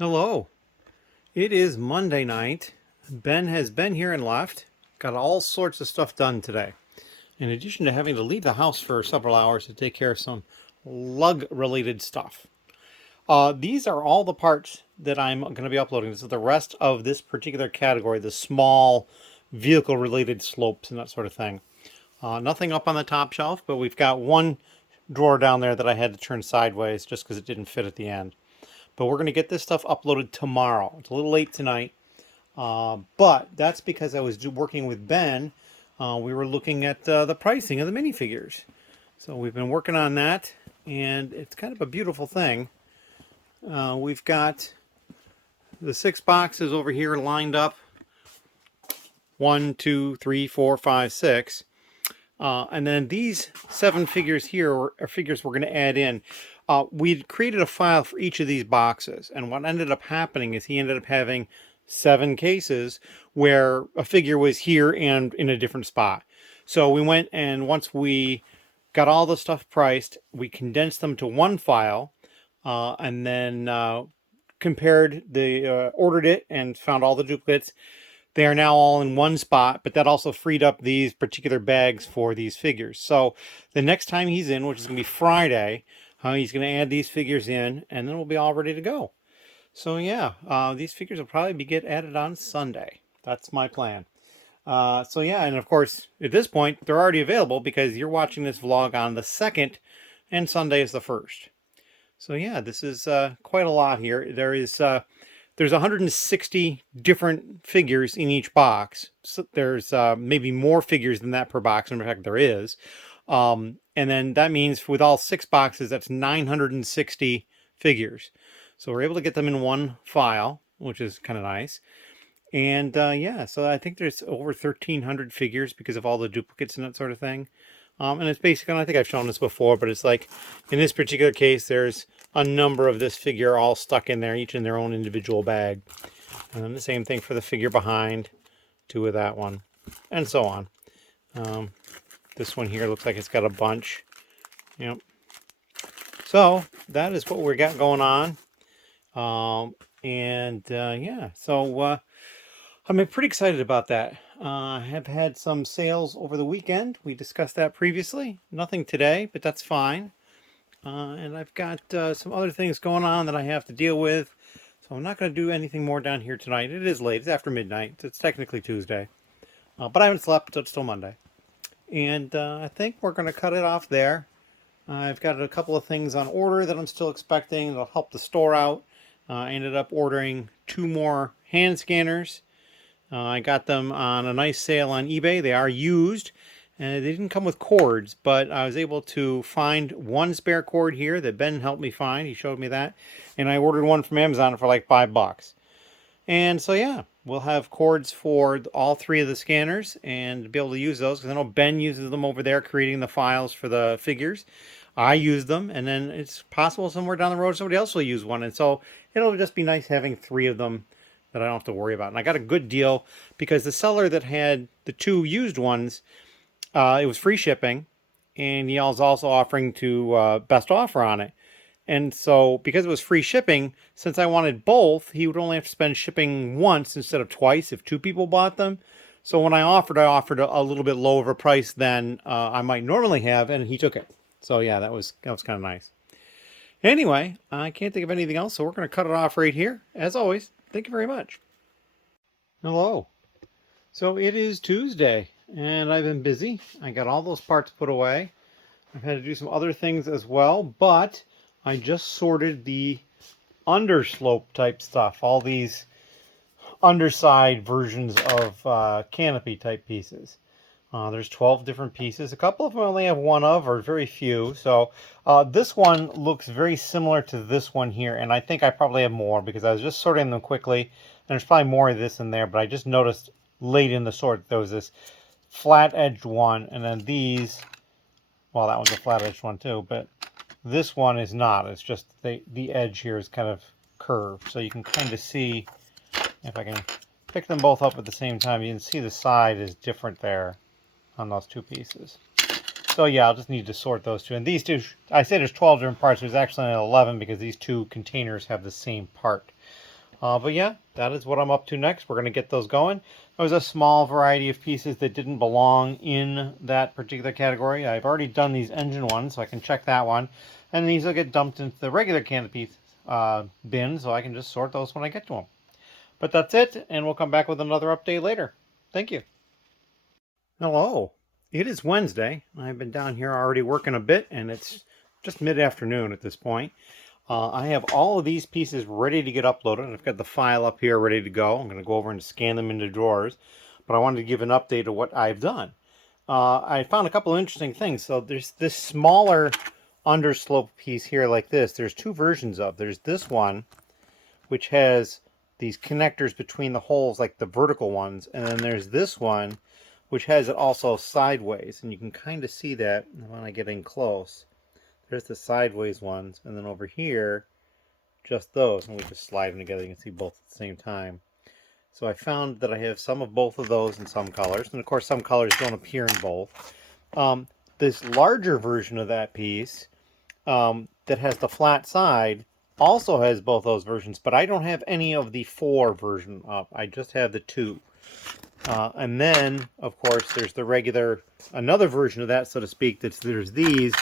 Hello. It is Monday night. Ben has been here and left. Got all sorts of stuff done today. In addition to having to leave the house for several hours to take care of some lug related stuff. These are all the parts that I'm going to be uploading. This is the rest of this particular category, the small vehicle related slopes and that sort of thing. Nothing up on the top shelf, but we've got one drawer down there that I had to turn sideways just because it didn't fit at the end. But we're going to get this stuff uploaded tomorrow. It's a little late tonight, but that's because I was working with Ben. We were looking at the pricing of the minifigures. So we've been working on that, and it's kind of a beautiful thing. We've got the 6 boxes over here lined up. 1, 2, 3, 4, 5, 6. And then these 7 figures here are figures we're going to add in. We created a file for each of these boxes, and what ended up happening is he ended up having 7 cases where a figure was here and in a different spot. So we went, and once we got all the stuff priced, we condensed them to one file, and then compared ordered it and found all the duplicates. They are now all in one spot, but that also freed up these particular bags for these figures. So the next time he's in, which is going to be Friday, he's going to add these figures in, and then we'll be all ready to go. So yeah, these figures will probably get added on Sunday. That's my plan. So yeah, and of course, at this point, they're already available because you're watching this vlog on the 2nd, and Sunday is the 1st. So yeah, this is quite a lot here. There's 160 different figures in each box. So there's maybe more figures than that per box. In fact, there is. And then that means with all 6 boxes, that's 960 figures. So we're able to get them in one file, which is kind of nice. And yeah, so I think there's over 1,300 figures because of all the duplicates and that sort of thing. And it's basically, and I think I've shown this before, but it's like, in this particular case, there's a number of this figure all stuck in there, each in their own individual bag. And then the same thing for the figure behind, 2 of that one, and so on. This one here looks like it's got a bunch. Yep. So that is what we got going on. Yeah, so I'm pretty excited about that. I have had some sales over the weekend. We discussed that previously. Nothing today, but that's fine. And I've got some other things going on that I have to deal with. So I'm not going to do anything more down here tonight. It is late. It's after midnight. It's technically Tuesday. But I haven't slept, so it's still Monday. And I think we're going to cut it off there. I've got a couple of things on order that I'm still expecting. That'll help the store out. I ended up ordering 2 more hand scanners. I got them on a nice sale on eBay. They are used, and they didn't come with cords, but I was able to find one spare cord here that Ben helped me find. He showed me that, and I ordered one from Amazon for like $5. And so yeah, we'll have cords for all 3 of the scanners and be able to use those, because I know Ben uses them over there creating the files for the figures. I use them, and then it's possible somewhere down the road somebody else will use one, and so it'll just be nice having 3 of them that I don't have to worry about. And I got a good deal because the seller that had the 2 used ones, it was free shipping, and he was also offering to best offer on it. And so because it was free shipping, since I wanted both, he would only have to spend shipping once instead of twice if 2 people bought them. So when I offered a little bit lower of a price than I might normally have, and he took it. So yeah, that was kind of nice. Anyway, I can't think of anything else, so we're going to cut it off right here. As always, thank you very much. Hello. So it is Tuesday, and I've been busy. I got all those parts put away. I've had to do some other things as well, but I just sorted the underslope type stuff. All these underside versions of canopy type pieces. There's 12 different pieces. A couple of them I only have one of, or very few. So this one looks very similar to this one here, and I think I probably have more because I was just sorting them quickly. And there's probably more of this in there, but I just noticed late in the sort there was this flat-edged one, and then these, well, that one's a flat-edged one too, but this one is not. It's just the edge here is kind of curved. So you can kind of see, if I can pick them both up at the same time, you can see the side is different there on those 2 pieces. So yeah, I'll just need to sort those 2. And these 2, I say there's 12 different parts. There's actually 11 because these 2 containers have the same part. But yeah, that is what I'm up to next. We're going to get those going. There was a small variety of pieces that didn't belong in that particular category. I've already done these engine ones, so I can check that one. And these will get dumped into the regular canopy bin, so I can just sort those when I get to them. But that's it, and we'll come back with another update later. Thank you. Hello. It is Wednesday. I've been down here already working a bit, and it's just mid-afternoon at this point. I have all of these pieces ready to get uploaded. I've got the file up here ready to go. I'm going to go over and scan them into drawers, but I wanted to give an update of what I've done. I found a couple of interesting things. So there's this smaller underslope piece here like this. There's two versions of. There's this one, which has these connectors between the holes, like the vertical ones, and then there's this one, which has it also sideways, and you can kind of see that when I get in close. There's the sideways ones, and then over here, just those. And we just slide them together. You can see both at the same time. So I found that I have some of both of those in some colors. And of course, some colors don't appear in both. This larger version of that piece that has the flat side also has both those versions. But I don't have any of the 4 version up. I just have the 2. And then, of course, there's the regular, another version of that, so to speak, there's these,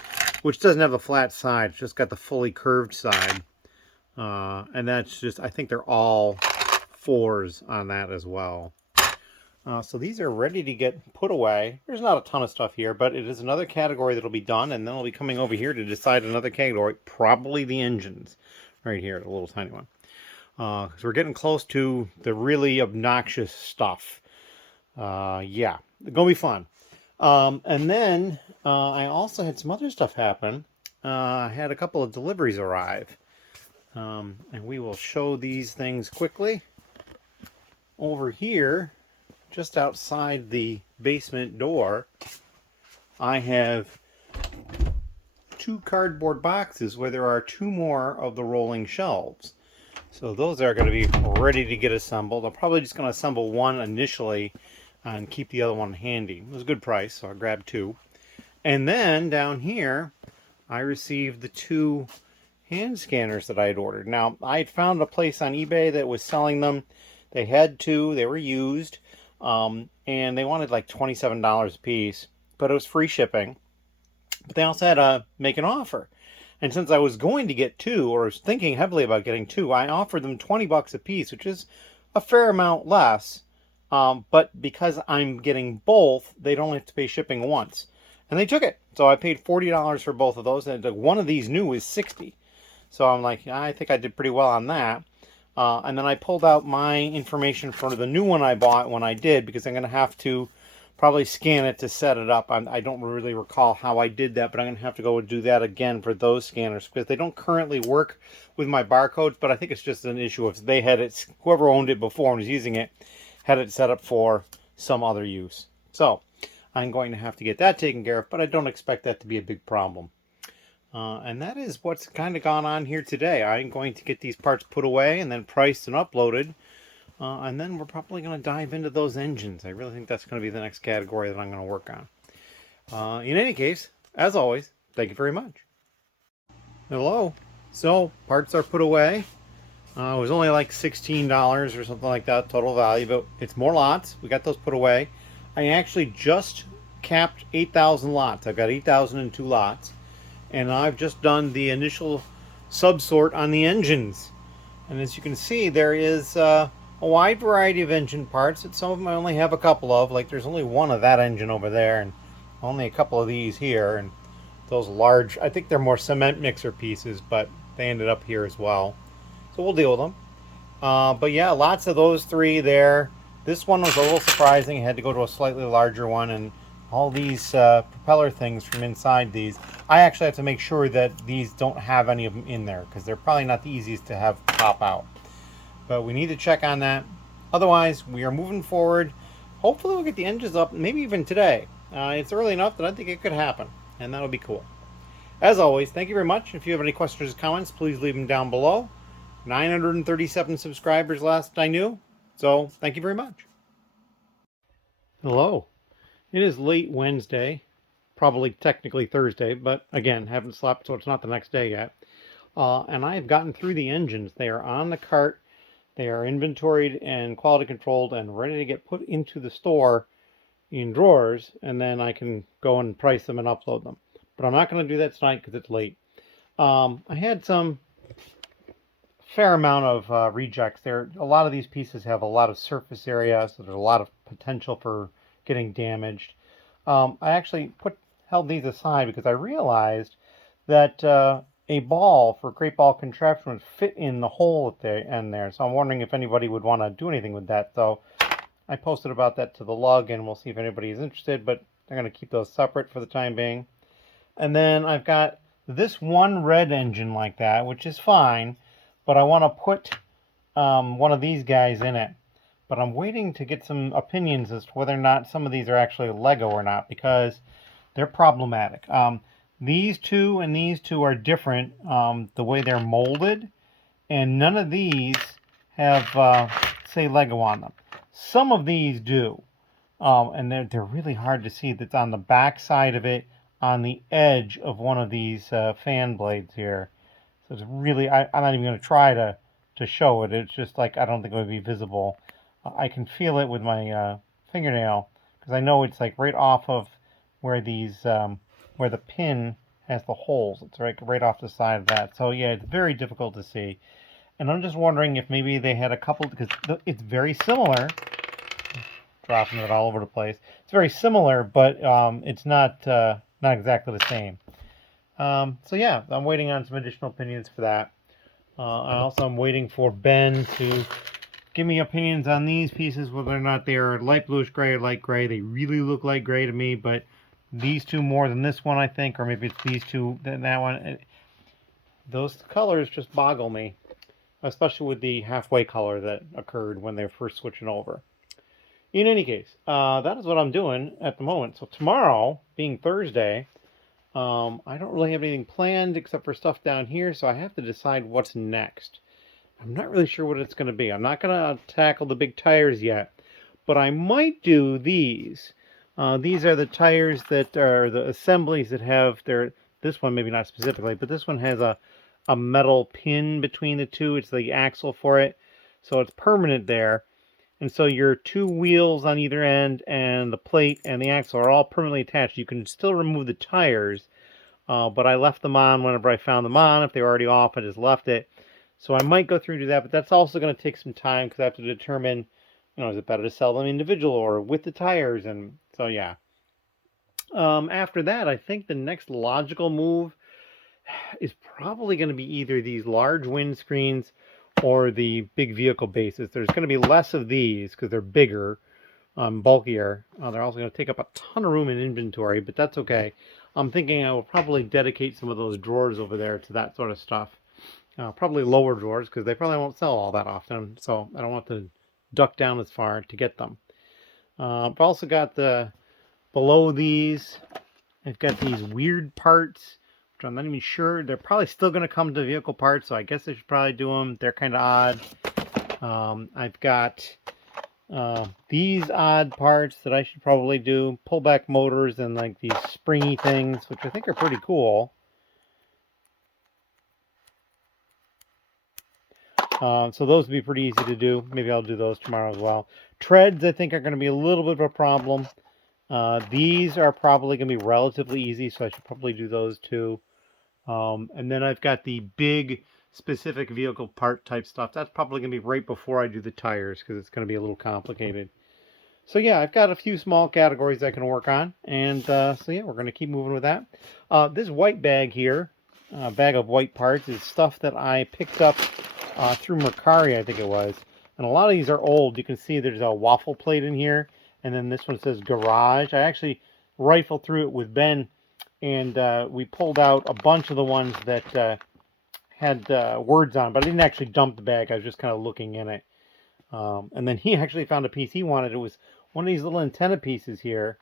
which doesn't have a flat side. It's just got the fully curved side. And that's just, I think they're all 4s on that as well. So these are ready to get put away. There's not a ton of stuff here, but it is another category that'll be done, and then I'll be coming over here to decide another category, probably the engines, right here, the little tiny one. Because we're getting close to the really obnoxious stuff. Yeah, it's gonna be fun. And then I also had some other stuff happen. I had a couple of deliveries arrive. And we will show these things quickly. Over here, just outside the basement door, I have 2 cardboard boxes where there are 2 more of the rolling shelves. So those are going to be ready to get assembled. I'm probably just going to assemble one initially and keep the other one handy. It was a good price, so I grabbed 2. And then down here, I received the 2 hand scanners that I had ordered. Now, I had found a place on eBay that was selling them. They had 2. They were used. And they wanted like $27 a piece. But it was free shipping. But they also had to make an offer. And since I was going to get 2, or was thinking heavily about getting 2, I offered them $20 a piece, which is a fair amount less. But because I'm getting both, they don't have to pay shipping once. And they took it. So I paid $40 for both of those. And one of these new is $60. So I'm like, I think I did pretty well on that. And then I pulled out my information for the new one I bought when I did, because I'm going to have to probably scan it to set it up. I don't really recall how I did that, but I'm going to have to go and do that again for those scanners, because they don't currently work with my barcodes, but I think it's just an issue if they had it, whoever owned it before and was using it, had it set up for some other use. So I'm going to have to get that taken care of, but I don't expect that to be a big problem. And that is what's kind of gone on here today. I'm going to get these parts put away and then priced and uploaded. And then we're probably going to dive into those engines. I really think that's going to be the next category that I'm going to work on. In any case, as always, thank you very much. Hello. So, parts are put away. It was only like $16 or something like that total value, but it's more lots. We got those put away. I actually just capped 8,000 lots. I've got 8,002 lots. And I've just done the initial subsort on the engines. And as you can see, there is a wide variety of engine parts that some of them I only have a couple of. Like there's only one of that engine over there and only a couple of these here. And those large, I think they're more cement mixer pieces, but they ended up here as well. So we'll deal with them. But yeah, lots of those 3 there. This one was a little surprising. I had to go to a slightly larger one, and all these propeller things from inside these, I actually have to make sure that these don't have any of them in there, because they're probably not the easiest to have pop out. But we need to check on that. Otherwise, we are moving forward. Hopefully we'll get the engines up, maybe even today. It's early enough that I think it could happen, and that'll be cool. As always, thank you very much. If you have any questions or comments, please leave them down below. 937 subscribers last I knew, so thank you very much. Hello. It is late Wednesday, probably technically Thursday, but again, haven't slept, so it's not the next day yet. And I have gotten through the engines. They are on the cart. They are inventoried and quality controlled and ready to get put into the store in drawers, and then I can go and price them and upload them. But I'm not going to do that tonight because it's late. I had some fair amount of rejects there. A lot of these pieces have a lot of surface area, so there's a lot of potential for getting damaged. I actually held these aside because I realized that a ball for Great Ball Contraption would fit in the hole at the end there. So I'm wondering if anybody would want to do anything with that. So I posted about that to the lug, and we'll see if anybody is interested, but I'm going to keep those separate for the time being. And then I've got this one red engine like that, which is fine, but I want to put one of these guys in it. But I'm waiting to get some opinions as to whether or not some of these are actually Lego or not, because they're problematic. These two and these two are different, the way they're molded, and none of these have, say, Lego on them. Some of these do, and they're really hard to see. That's on the back side of it, on the edge of one of these fan blades here. So it's really, I'm not even going to try to show it. It's just like, I don't think it would be visible. I can feel it with my fingernail, because I know it's like right off of where these, where the pin has the holes. It's right off the side of that. So yeah, it's very difficult to see. And I'm just wondering if maybe they had a couple, because it's very similar. Dropping it all over the place. It's very similar, but it's not exactly the same. So yeah, I'm waiting on some additional opinions for that. I also am waiting for Ben to give me opinions on these pieces, whether or not they are light bluish gray or light gray. They really look like gray to me, but these two more than this one, I think, or maybe it's these two than that one. Those colors just boggle me, especially with the halfway color that occurred when they were first switching over. In any case, that is what I'm doing at the moment. So tomorrow, being Thursday, I don't really have anything planned except for stuff down here, so I have to decide what's next. I'm not really sure what it's going to be. I'm not going to tackle the big tires yet, but I might do these. These are the tires that are the assemblies that have this one maybe not specifically, but this one has a metal pin between the two. It's the axle for it, so it's permanent there. And so your two wheels on either end and the plate and the axle are all permanently attached. You can still remove the tires, but I left them on whenever I found them on. If they were already off, I just left it. So I might go through and do that, but that's also going to take some time because I have to determine, is it better to sell them individual or with the tires? And so, yeah. After that, I think the next logical move is probably going to be either these large windscreens or the big vehicle bases. There's going to be less of these because they're bigger, bulkier. They're also going to take up a ton of room in inventory, but that's okay. I'm thinking I will probably dedicate some of those drawers over there to that sort of stuff. Probably lower drawers because they probably won't sell all that often, so I don't want to duck down as far to get them. I've also got below these, I've got these weird parts, which I'm not even sure. They're probably still going to come to vehicle parts, so I guess I should probably do them. They're kind of odd. I've got these odd parts that I should probably do. Pullback motors and like these springy things, which I think are pretty cool. So those would be pretty easy to do. Maybe I'll do those tomorrow as well. Treads, I think, are going to be a little bit of a problem. These are probably going to be relatively easy, so I should probably do those too. And then I've got the big specific vehicle part type stuff. That's probably going to be right before I do the tires because it's going to be a little complicated. So yeah, I've got a few small categories I can work on. And so yeah, we're going to keep moving with that. This white bag here, bag of white parts, is stuff that I picked up through Mercari, I think it was. And a lot of these are old. You can see there's a waffle plate in here. And then this one says garage. I actually rifled through it with Ben, and we pulled out a bunch of the ones that had words on, but I didn't actually dump the bag. I was just kind of looking in it. And then he actually found a piece he wanted. It was one of these little antenna pieces here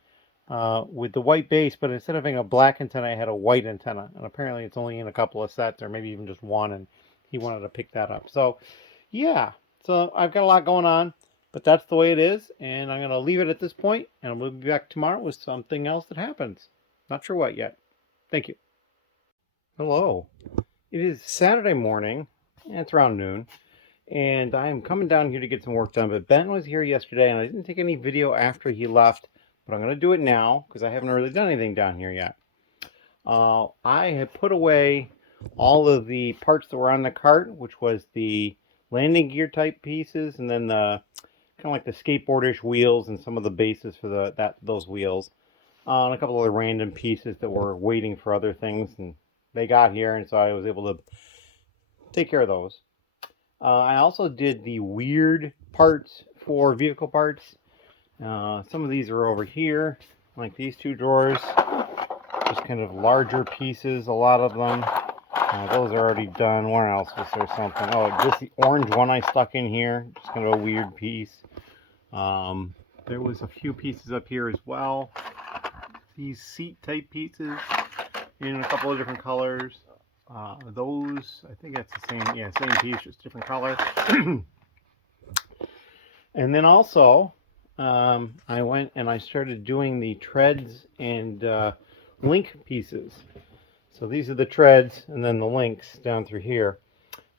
with the white base, but instead of having a black antenna, I had a white antenna. And apparently it's only in a couple of sets, or maybe even just one, and he wanted to pick that up. So, yeah. So I've got a lot going on. But that's the way it is, and I'm going to leave it at this point, and we'll be back tomorrow with something else that happens. Not sure what yet. Thank you. Hello. It is Saturday morning, and it's around noon, and I'm coming down here to get some work done. But Ben was here yesterday, and I didn't take any video after he left, but I'm going to do it now because I haven't really done anything down here yet. I have put away all of the parts that were on the cart, which was the landing gear type pieces, and then the kind of like the skateboardish wheels and some of the bases for those wheels, and a couple other random pieces that were waiting for other things, and they got here, and so I was able to take care of those. I also did the weird parts for vehicle parts. Some of these are over here, like these two drawers. Just kind of larger pieces, a lot of them. Those are already done. Where else was there something? Oh, just the orange one I stuck in here. Just kind of a weird piece. There was a few pieces up here as well. These seat type pieces in a couple of different colors. Those, I think that's the same, yeah, same piece, just different color. And then also, I went and I started doing the treads and link pieces. So these are the treads and then the links down through here.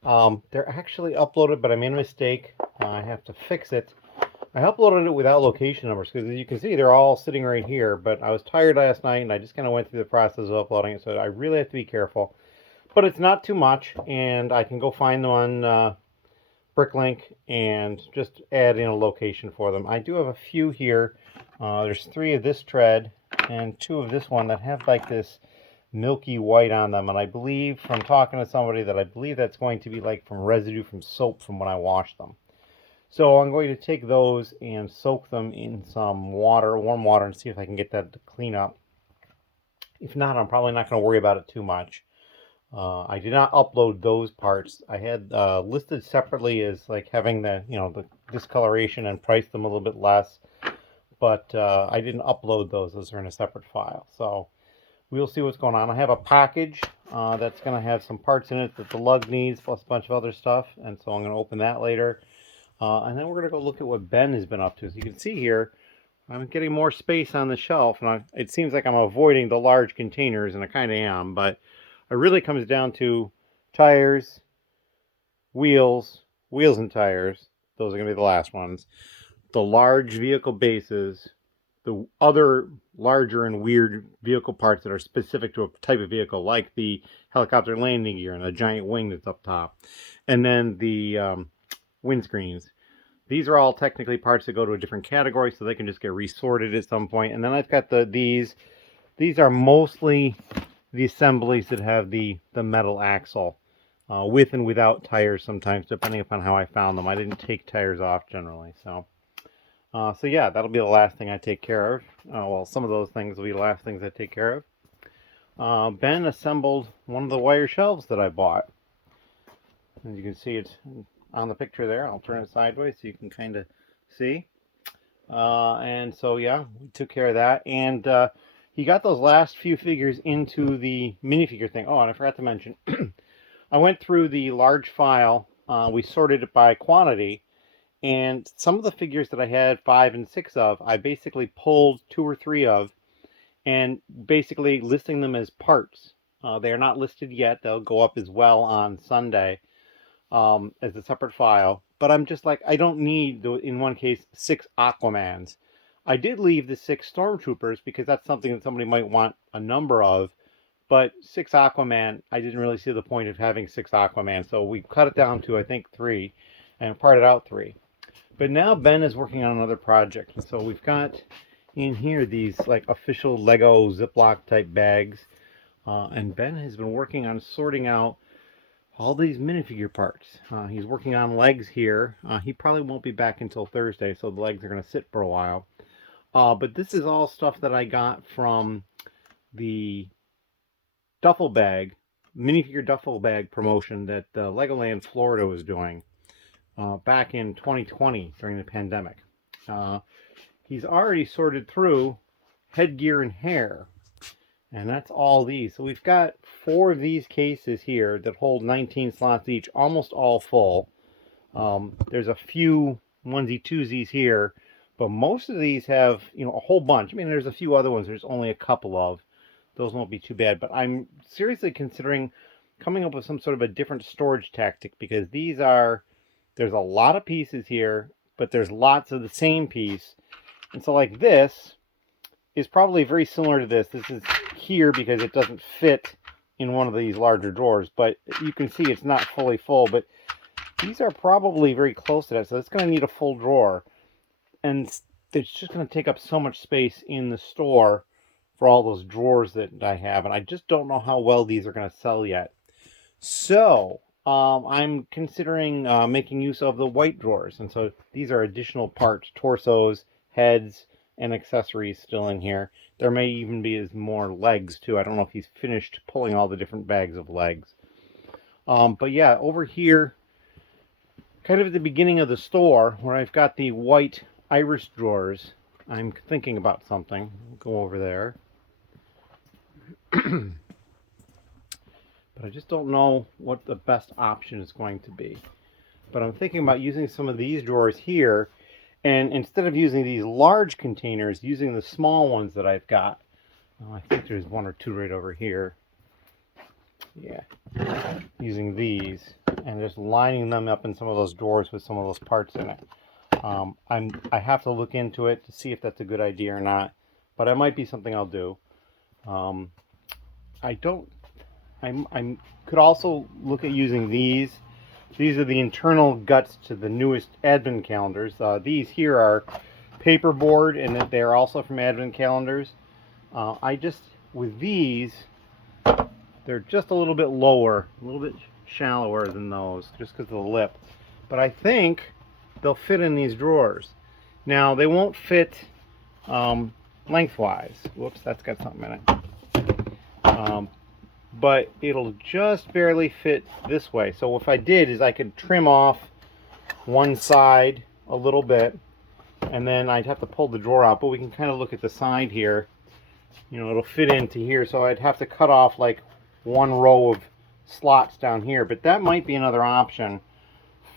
They're actually uploaded, but I made a mistake. I have to fix it. I uploaded it without location numbers because, as you can see, they're all sitting right here. But I was tired last night and I just kind of went through the process of uploading it, so I really have to be careful. But it's not too much, and I can go find them on Bricklink and just add in a location for them. I do have a few here. There's 3 of this tread and 2 of this one that have like this milky white on them, and I believe from talking to somebody that I believe that's going to be like from residue from soap from when I washed them. So I'm going to take those and soak them in some water, warm water, and see if I can get that to clean up. If not, I'm probably not going to worry about it too much. I did not upload those parts. I had listed separately as like having the, the discoloration and priced them a little bit less, but I didn't upload those. Those are in a separate file. So we'll see what's going on. I have a package that's going to have some parts in it that the lug needs, plus a bunch of other stuff, and so I'm going to open that later. And then we're going to go look at what Ben has been up to. So you can see here, I'm getting more space on the shelf, and it seems like I'm avoiding the large containers, and I kind of am, but it really comes down to tires, wheels and tires. Those are going to be the last ones. The large vehicle bases, the other larger and weird vehicle parts that are specific to a type of vehicle, like the helicopter landing gear and a giant wing that's up top, and then the windscreens. These are all technically parts that go to a different category, so they can just get resorted at some point. And then I've got these are mostly the assemblies that have the metal axle, with and without tires sometimes, depending upon how I found them. I didn't take tires off generally, so yeah, that'll be the last thing I take care of. Well, some of those things will be the last things I take care of. Ben assembled one of the wire shelves that I bought. As you can see, it's on the picture there. I'll turn it sideways so you can kind of see. And so, yeah, we took care of that. And he got those last few figures into the minifigure thing. Oh, and I forgot to mention, I went through the large file. We sorted it by quantity. And some of the figures that I had 5 and 6 of, I basically pulled 2 or 3 of, and basically listing them as parts. They are not listed yet. They'll go up as well on Sunday as a separate file. But I'm just like, I don't need, in one case, 6 Aquamans. I did leave the 6 Stormtroopers because that's something that somebody might want a number of. But 6 Aquaman, I didn't really see the point of having 6 Aquaman. So we cut it down to, I think, 3 and parted out 3. But now Ben is working on another project. So we've got in here these like official Lego Ziploc type bags. And Ben has been working on sorting out all these minifigure parts. He's working on legs here. He probably won't be back until Thursday, so the legs are going to sit for a while. But this is all stuff that I got from the duffel bag, minifigure duffel bag promotion that Legoland Florida was doing back in 2020 during the pandemic. He's already sorted through headgear and hair, and that's all these. So we've got 4 of these cases here that hold 19 slots each, almost all full. There's a few onesie twosies here, but most of these have, a whole bunch. I mean, there's a few other ones there's only a couple of. Those won't be too bad, but I'm seriously considering coming up with some sort of a different storage tactic, because these are there's a lot of pieces here, but there's lots of the same piece. And so like this is probably very similar to this. This is here because it doesn't fit in one of these larger drawers, but you can see it's not fully full, but these are probably very close to that. So it's going to need a full drawer, and it's just going to take up so much space in the store for all those drawers that I have, and I just don't know how well these are going to sell yet. So I'm considering making use of the white drawers, and so these are additional parts, torsos, heads, and accessories still in here. There may even be more legs too. I don't know if he's finished pulling all the different bags of legs. But yeah, over here, kind of at the beginning of the store, where I've got the white iris drawers, I'm thinking about something. Go over there. But I just don't know what the best option is going to be. But I'm thinking about using some of these drawers here, and instead of using these large containers, using the small ones that I've got. I think there's one or two right over here. Yeah, using these and just lining them up in some of those drawers with some of those parts in it. I have to look into it to see if that's a good idea or not, but it might be something I'll do. I could also look at using these. These are the internal guts to the newest advent calendars. These here are paperboard, and they're also from advent calendars. With these, they're just a little bit lower, a little bit shallower than those, just because of the lip. But I think they'll fit in these drawers. Now, they won't fit lengthwise. Whoops, that's got something in it. But it'll just barely fit this way. So if I did is I could trim off one side a little bit, and then I'd have to pull the drawer out. But we can kind of look at the side here. You know, it'll fit into here, so I'd have to cut off like one row of slots down here. But that might be another option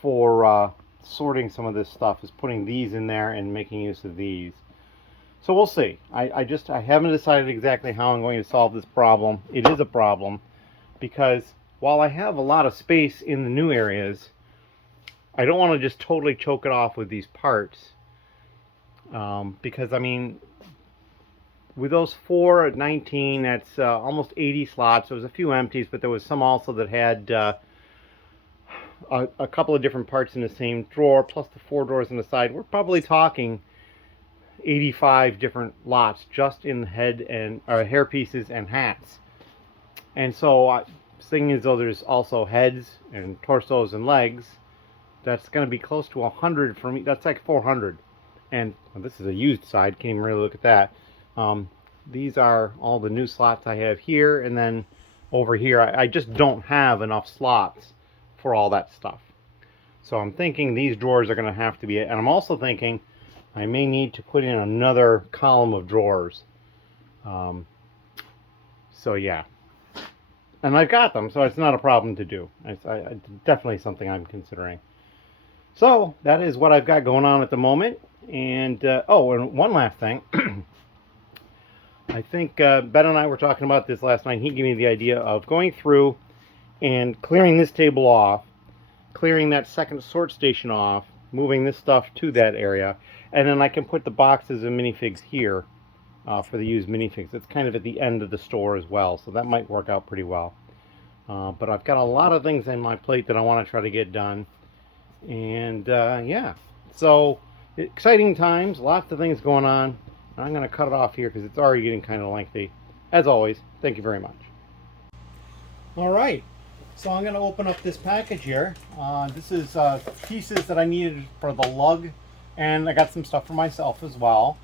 for sorting some of this stuff, is putting these in there and making use of these. So we'll see. I haven't decided exactly how I'm going to solve this problem. It is a problem because while I have a lot of space in the new areas, I don't want to just totally choke it off with these parts. Because I mean, with those 4 at 19, that's almost 80 slots. There was a few empties, but there was some also that had a couple of different parts in the same drawer, plus the 4 drawers on the side. We're probably talking 85 different lots just in head and hair pieces and hats. And so seeing as though there's also heads and torsos and legs, that's going to be close to 100 for me. That's like 400. And well, this is a used side, can't even really look at that. These are all the new slots I have here, and then over here I just don't have enough slots for all that stuff. So I'm thinking these drawers are going to have to be it. And I'm also thinking I may need to put in another column of drawers. So yeah. And I've got them, so it's not a problem to do. It's definitely something I'm considering. So that is what I've got going on at the moment. And oh, and one last thing. I think Ben and I were talking about this last night. He gave me the idea of going through and clearing this table off, clearing that second sort station off, moving this stuff to that area, and then I can put the boxes of minifigs here for the used minifigs. It's kind of at the end of the store as well, so that might work out pretty well. But I've got a lot of things on my plate that I want to try to get done. And yeah, so exciting times, lots of things going on. I'm going to cut it off here because it's already getting kind of lengthy. As always, thank you very much. All right, so I'm going to open up this package here. This is pieces that I needed for the lug, and I got some stuff for myself as well.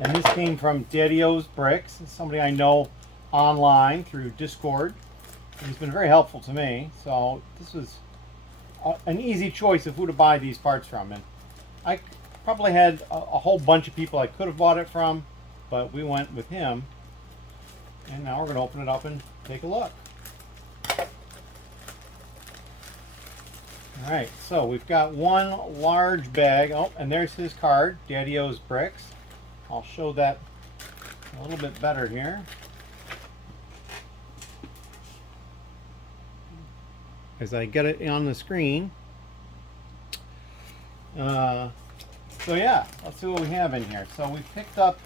And this came from DOTU Bricks, somebody I know online through Discord. He's been very helpful to me, so this was an easy choice of who to buy these parts from. And I probably had a whole bunch of people I could have bought it from, but we went with him. And now we're going to open it up and take a look. Alright, so we've got one large bag. Oh, and there's his card, DOTU Bricks. I'll show that a little bit better here. As I get it on the screen. So yeah, let's see what we have in here. So we picked up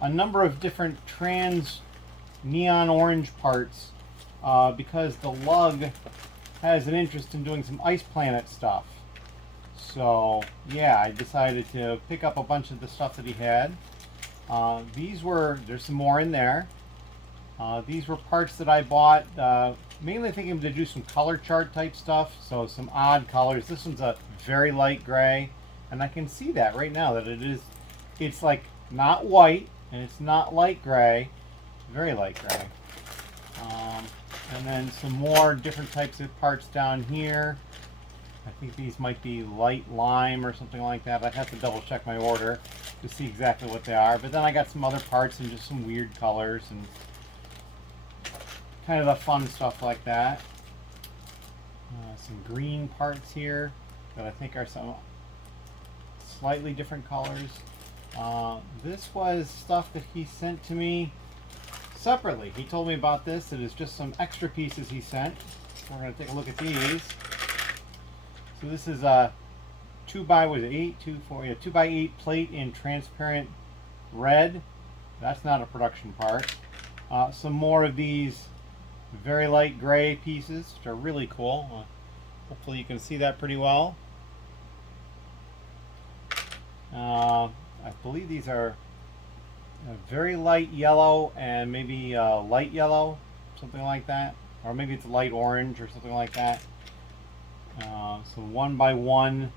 a number of different trans neon orange parts because the lug has an interest in doing some ice planet stuff. So yeah, I decided to pick up a bunch of the stuff that he had. There's some more in there. These were parts that I bought, mainly thinking to do some color chart type stuff, so some odd colors. This one's a very light gray, and I can see that right now that it's like not white, and it's not light gray, very light gray. And then some more different types of parts down here. I think these might be light lime or something like that. I'd have to double check my order to see exactly what they are. But then I got some other parts and just some weird colors and kind of the fun stuff like that. Some green parts here that I think are some slightly different colors. This was stuff that he sent to me separately. He told me about this. It is just some extra pieces he sent. We're going to take a look at these. So this is a 2x8 plate in transparent red. That's not a production part. Some more of these very light gray pieces, which are really cool. Hopefully you can see that pretty well. I believe these are very light yellow and maybe light yellow, something like that. Or maybe it's light orange or something like that. So 1x1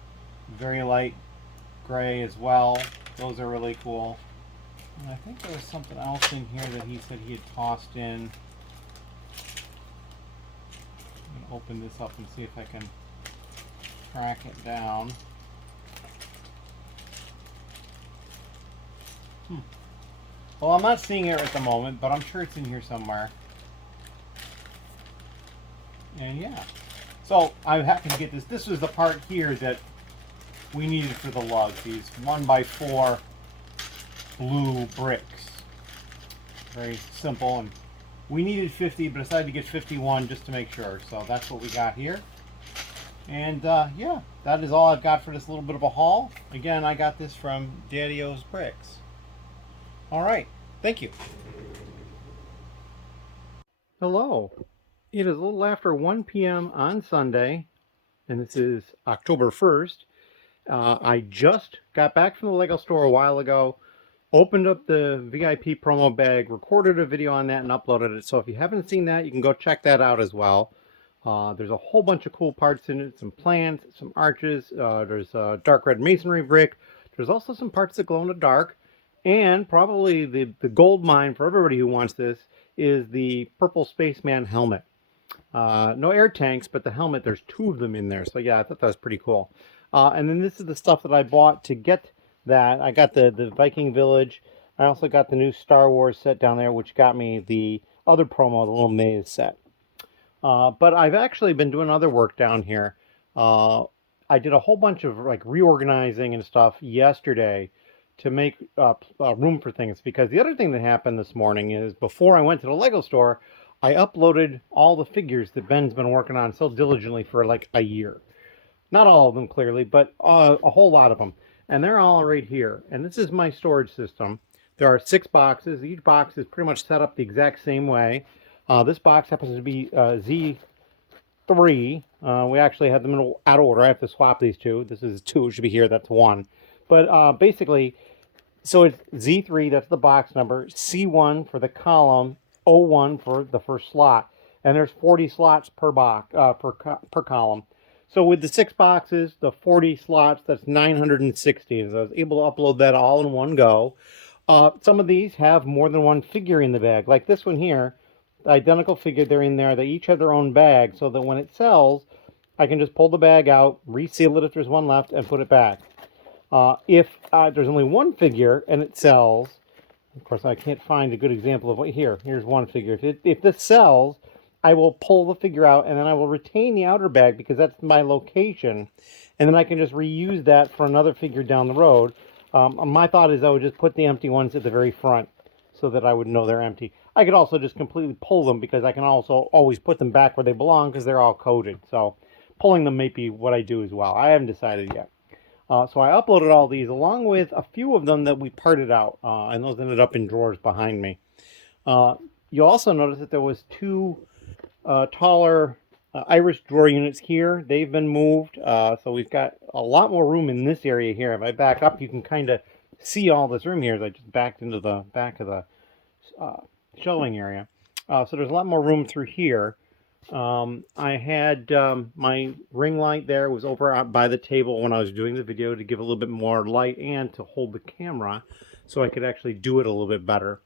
very light gray as well. Those are really cool. And I think there was something else in here that he said he had tossed in. Let me open this up and see if I can track it down. Well, I'm not seeing it at the moment, but I'm sure it's in here somewhere. And yeah. So I happened to get this. This was the part here that we needed for the lug. These 1x4 blue bricks. Very simple. And we needed 50, but decided to get 51 just to make sure. So that's what we got here. And yeah, that is all I've got for this little bit of a haul. Again, I got this from Daddy-O's Bricks. All right. Thank you. Hello. It is a little after 1 p.m. on Sunday, and this is October 1st. I just got back from the Lego store a while ago, opened up the VIP promo bag, recorded a video on that, and uploaded it. So if you haven't seen that, you can go check that out as well. There's a whole bunch of cool parts in it, some plants, some arches, there's a dark red masonry brick. There's also some parts that glow in the dark, and probably the gold mine for everybody who wants this is the purple spaceman helmet. No air tanks, but the helmet, there's 2 of them in there. So yeah, I thought that was pretty cool. And then this is the stuff that I bought to get that. I got the Viking Village. I also got the new Star Wars set down there, which got me the other promo, the little maze set. But I've actually been doing other work down here. I did a whole bunch of like reorganizing and stuff yesterday to make room for things. Because the other thing that happened this morning is before I went to the Lego store, I uploaded all the figures that Ben's been working on so diligently for like a year. Not all of them, clearly, but a whole lot of them. And they're all right here. And this is my storage system. There are 6 boxes. Each box is pretty much set up the exact same way. This box happens to be Z3. We actually had them in out of order. I have to swap these 2. This is 2. It should be here. That's 1. But basically, so it's Z3. That's the box number. C1 for the column. 01 for the first slot, and there's 40 slots per box per column. So with the 6 boxes, the 40 slots, that's 960. So I was able to upload that all in one go. Some of these have more than one figure in the bag, like this one here. The identical figure, they're in there. They each have their own bag, so that when it sells, I can just pull the bag out, reseal it if there's one left, and put it back. If there's only one figure and it sells, of course, I can't find a good example of what here's one figure. If this sells, I will pull the figure out, and then I will retain the outer bag because that's my location, and then I can just reuse that for another figure down the road. My thought is I would just put the empty ones at the very front so that I would know they're empty. I could also just completely pull them because I can also always put them back where they belong because they're all coated. So pulling them may be what I do as well. I haven't decided yet. So I uploaded all these along with a few of them that we parted out, and those ended up in drawers behind me. You'll also notice that there was two taller iris drawer units here. They've been moved, so we've got a lot more room in this area here. If I back up, you can kind of see all this room here as I just backed into the back of the shelving area. So there's a lot more room through here. I had my ring light there. It was over by the table when I was doing the video to give a little bit more light and to hold the camera so I could actually do it a little bit better.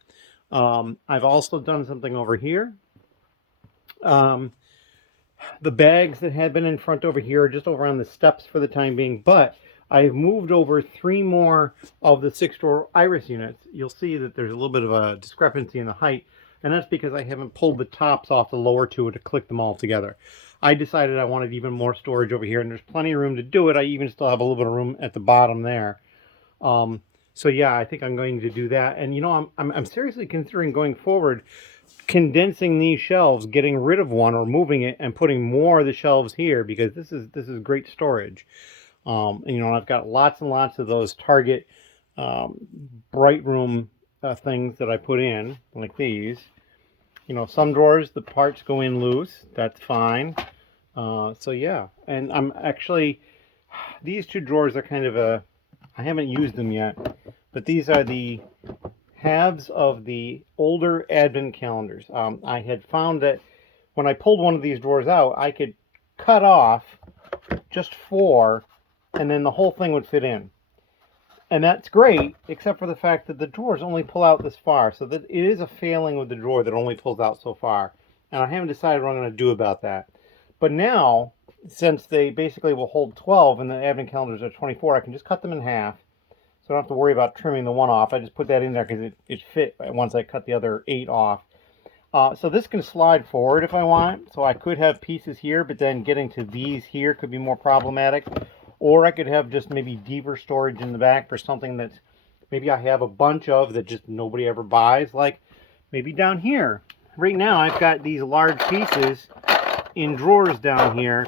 I've also done something over here. The bags that had been in front over here are just over on the steps for the time being, but I've moved over 3 more of the 6-drawer iris units. You'll see that there's a little bit of a discrepancy in the height, and that's because I haven't pulled the tops off the lower two to click them all together. I decided I wanted even more storage over here, and there's plenty of room to do it. I even still have a little bit of room at the bottom there. So yeah, I think I'm going to do that. And you know, I'm seriously considering going forward, condensing these shelves, getting rid of one or moving it and putting more of the shelves here, because this is great storage. And, you know, I've got lots and lots of those Target bright room things that I put in, like these. You know, some drawers the parts go in loose. That's fine. So yeah, and I'm actually, these 2 drawers are kind of I haven't used them yet, but these are the halves of the older advent calendars. I had found that when I pulled one of these drawers out, I could cut off just 4, and then the whole thing would fit in. And that's great, except for the fact that the drawers only pull out this far. So that it is a failing with the drawer that only pulls out so far. And I haven't decided what I'm going to do about that. But now, since they basically will hold 12 and the advent calendars are 24, I can just cut them in half. So I don't have to worry about trimming the one off. I just put that in there because it fit once I cut the other 8 off. So this can slide forward if I want. So I could have pieces here, but then getting to these here could be more problematic. Or I could have just maybe deeper storage in the back for something that maybe I have a bunch of that just nobody ever buys. Like maybe down here. Right now I've got these large pieces in drawers down here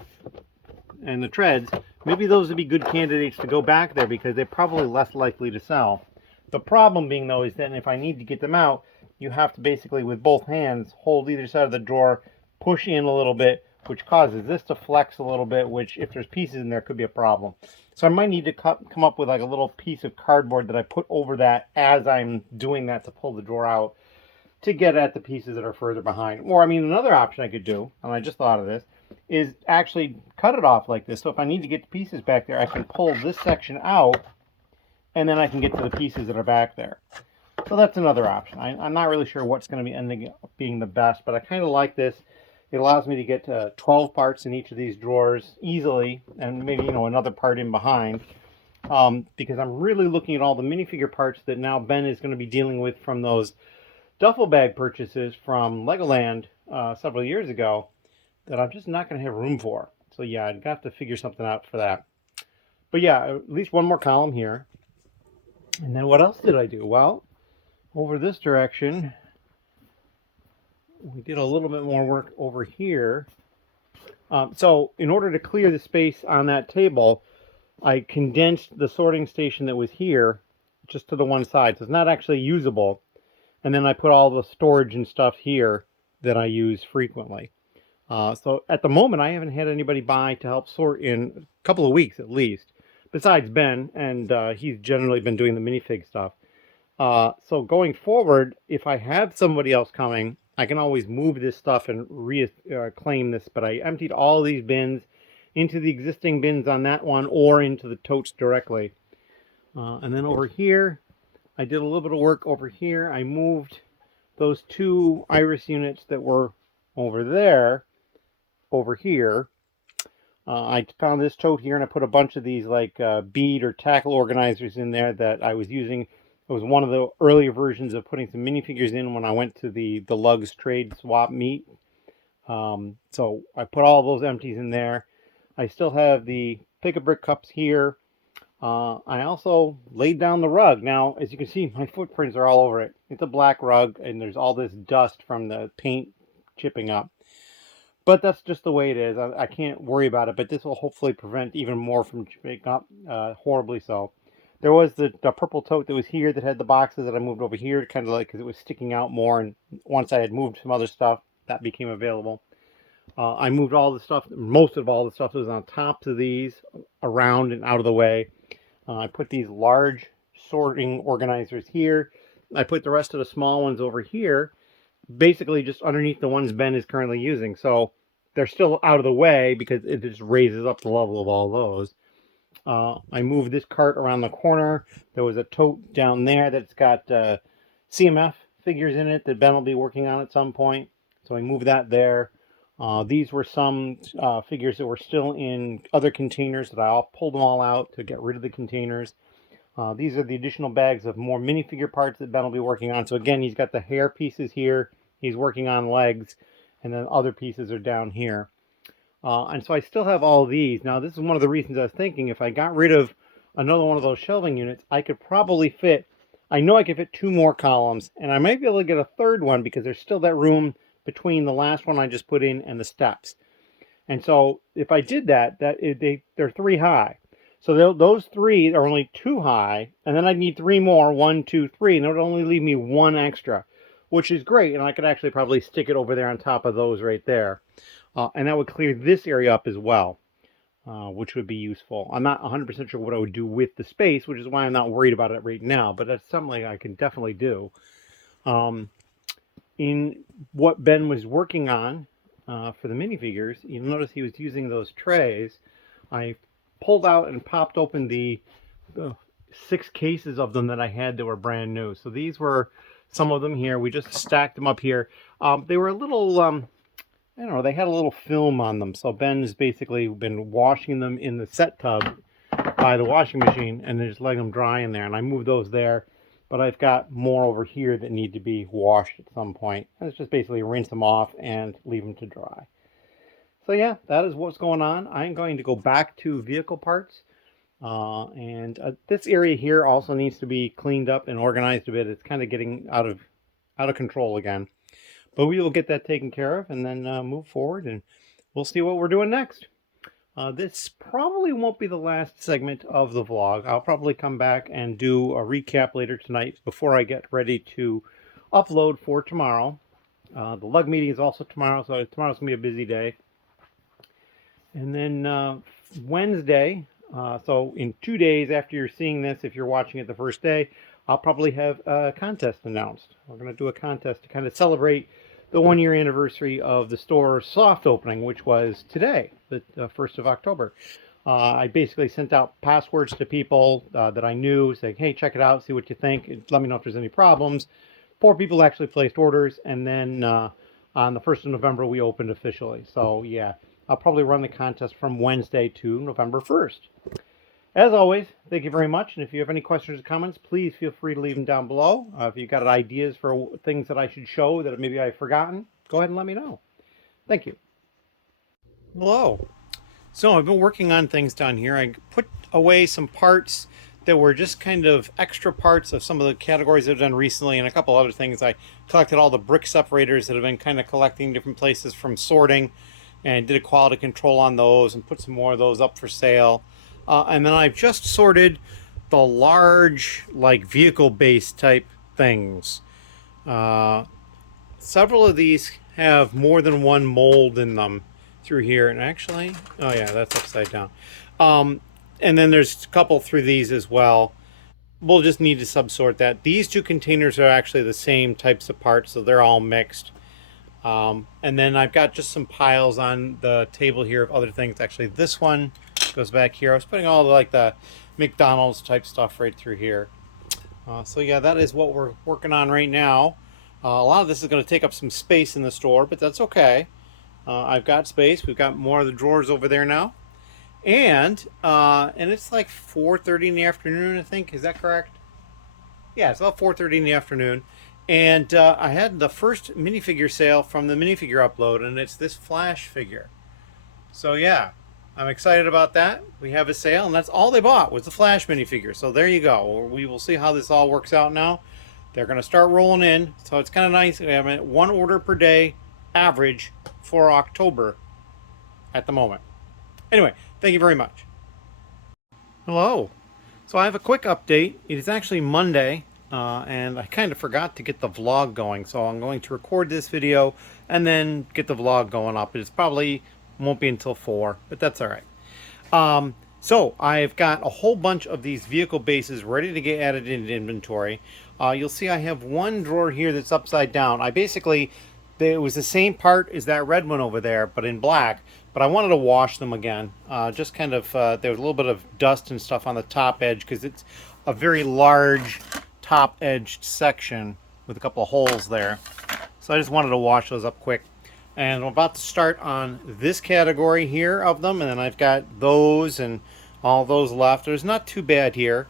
and the treads. Maybe those would be good candidates to go back there because they're probably less likely to sell. The problem being though is that if I need to get them out, you have to basically with both hands hold either side of the drawer, push in a little bit, which causes this to flex a little bit, which if there's pieces in there could be a problem. So I might need to come up with like a little piece of cardboard that I put over that as I'm doing that to pull the drawer out to get at the pieces that are further behind. Or I mean, another option I could do, and I just thought of this, is actually cut it off like this. So if I need to get the pieces back there, I can pull this section out and then I can get to the pieces that are back there. So that's another option. I'm not really sure what's going to be ending up being the best, but I kind of like this. It allows me to get 12 parts in each of these drawers easily, and maybe, you know, another part in behind, because I'm really looking at all the minifigure parts that now Ben is going to be dealing with from those duffel bag purchases from Legoland several years ago that I'm just not going to have room for. So yeah, I'd have to figure something out for that. But yeah, at least one more column here. And then what else did I do? Well, over this direction, we did a little bit more work over here. So in order to clear the space on that table, I condensed the sorting station that was here just to the one side. So it's not actually usable. And then I put all the storage and stuff here that I use frequently. So at the moment, I haven't had anybody buy to help sort in a couple of weeks at least, besides Ben, and he's generally been doing the minifig stuff. So going forward, if I have somebody else coming, I can always move this stuff and reclaim this, but I emptied all these bins into the existing bins on that one or into the totes directly. And then over here, I did a little bit of work over here. I moved those 2 iris units that were over there, over here. I found this tote here and I put a bunch of these like bead or tackle organizers in there that I was using. It was one of the earlier versions of putting some minifigures in when I went to the Lugs trade swap meet. So I put all those empties in there. I still have the pick-a-brick cups here. I also laid down the rug. Now, as you can see, my footprints are all over it. It's a black rug and there's all this dust from the paint chipping up. But that's just the way it is. I can't worry about it, but this will hopefully prevent even more from being up horribly so. There was the purple tote that was here that had the boxes that I moved over here, kind of like because it was sticking out more. And once I had moved some other stuff, that became available. I moved all the stuff, most of all the stuff that was on tops of these around and out of the way. I put these large sorting organizers here. I put the rest of the small ones over here, basically just underneath the ones Ben is currently using. So they're still out of the way because it just raises up the level of all those. I moved this cart around the corner. There was a tote down there that's got CMF figures in it that Ben will be working on at some point. So I moved that there. These were some figures that were still in other containers that I pulled them all out to get rid of the containers. These are the additional bags of more minifigure parts that Ben will be working on. So again, he's got the hair pieces here. He's working on legs, and then other pieces are down here. And so I still have all these. Now, this is one of the reasons I was thinking if I got rid of another one of those shelving units, I could probably fit, I know I could fit 2 more columns, and I might be able to get a third one because there's still that room between the last one I just put in and the steps. And so if I did that, they're 3 high. So those 3 are only 2 high, and then I'd need 3 more, 1, 2, 3, and it would only leave me 1 extra, which is great. And I could actually probably stick it over there on top of those right there. And that would clear this area up as well, which would be useful. I'm not 100% sure what I would do with the space, which is why I'm not worried about it right now, but that's something I can definitely do. In what Ben was working on for the minifigures, you'll notice he was using those trays. I pulled out and popped open the 6 cases of them that I had that were brand new. So these were some of them here. We just stacked them up here. They were a little, I don't know, they had a little film on them. So Ben's basically been washing them in the set tub by the washing machine and then just letting them dry in there. And I moved those there. But I've got more over here that need to be washed at some point. And it's just basically rinse them off and leave them to dry. So yeah, that is what's going on. I'm going to go back to vehicle parts. This area here also needs to be cleaned up and organized a bit. It's kind of getting out of control again. But we will get that taken care of and then move forward, and we'll see what we're doing next. This probably won't be the last segment of the vlog. I'll probably come back and do a recap later tonight before I get ready to upload for tomorrow. The lug meeting is also tomorrow, so tomorrow's going to be a busy day. And then Wednesday, so in 2 days after you're seeing this, if you're watching it the first day, I'll probably have a contest announced. We're going to do a contest to kind of celebrate the 1-year anniversary of the store soft opening, which was today, the 1st of October. I basically sent out passwords to people that I knew, saying, hey, check it out, see what you think, let me know if there's any problems. 4 people actually placed orders, and then on the 1st of November, we opened officially. So, yeah, I'll probably run the contest from Wednesday to November 1st. As always, thank you very much. And if you have any questions or comments, please feel free to leave them down below. If you've got ideas for things that I should show that maybe I've forgotten, go ahead and let me know. Thank you. Hello. So I've been working on things down here. I put away some parts that were just kind of extra parts of some of the categories I've done recently and a couple other things. I collected all the brick separators that have been kind of collecting different places from sorting and did a quality control on those and put some more of those up for sale. And then I've just sorted the large, like vehicle-based type things. Several of these have more than one mold in them through here. And actually, oh yeah, that's upside down. And then there's a couple through these as well. We'll just need to subsort that. These 2 containers are actually the same types of parts, so they're all mixed. And then I've got just some piles on the table here of other things. Actually, this one goes back here. I was putting all the McDonald's type stuff right through here. So yeah, that is what we're working on right now. A lot of this is going to take up some space in the store, but that's okay. I've got space. We've got more of the drawers over there now. And it's like 4:30 in the afternoon, I think. Is that correct? Yeah, it's about 4:30 in the afternoon. And I had the first minifigure sale from the minifigure upload, and it's this Flash figure. So yeah, I'm excited about that. We have a sale, and that's all they bought was the Flash minifigure. So there you go. We will see how this all works out now. They're going to start rolling in, so it's kind of nice. We have 1 order per day, average for October at the moment. Anyway, thank you very much. Hello. So I have a quick update. It is actually Monday, and I kind of forgot to get the vlog going. So I'm going to record this video and then get the vlog going up. It's probably won't be until 4, but that's all right. So I've got a whole bunch of these vehicle bases ready to get added into inventory. You'll see I have one drawer here that's upside down. It was the same part as that red one over there, but in black. But I wanted to wash them again. Just kind of, there was a little bit of dust and stuff on the top edge because it's a very large top-edged section with a couple of holes there. So I just wanted to wash those up quick. And I'm about to start on this category here of them, and then I've got those and all those left. There's not too bad here.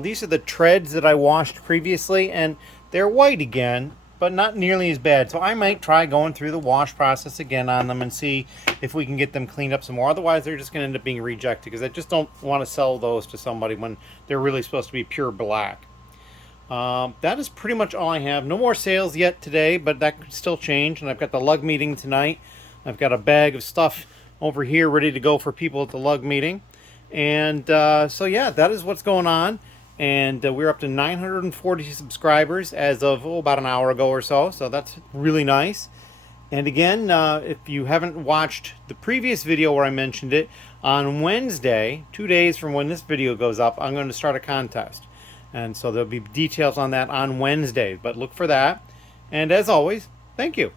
These are the treads that I washed previously, and they're white again, but not nearly as bad. So I might try going through the wash process again on them and see if we can get them cleaned up some more. Otherwise, they're just going to end up being rejected because I just don't want to sell those to somebody when they're really supposed to be pure black. That is pretty much all I have. No more sales yet today, but that could still change. And I've got the lug meeting tonight. I've got a bag of stuff over here ready to go for people at the lug meeting. And so yeah, that is what's going on. And we're up to 940 subscribers as of about an hour ago or so. So that's really nice. And again, if you haven't watched the previous video where I mentioned it, on Wednesday, 2 days from when this video goes up, I'm going to start a contest. And so there'll be details on that on Wednesday, but look for that. And as always, thank you.